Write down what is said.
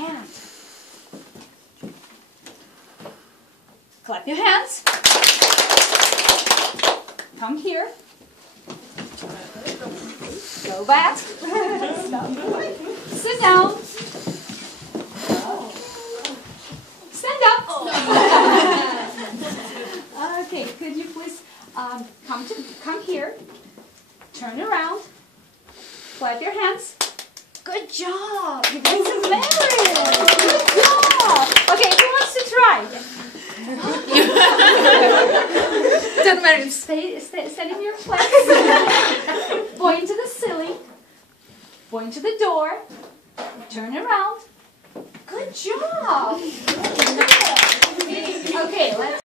hand. Clap your hands. Come here. Go back. Stop. Sit down. Stand up. Okay, could you please come here. Turn around. Clap your hands. Good job. You guys are married. Good job. Okay, who wants to try? Don't matter. Stay in your place. Point to the ceiling. Point to the door. Turn around. Good job. Okay, let's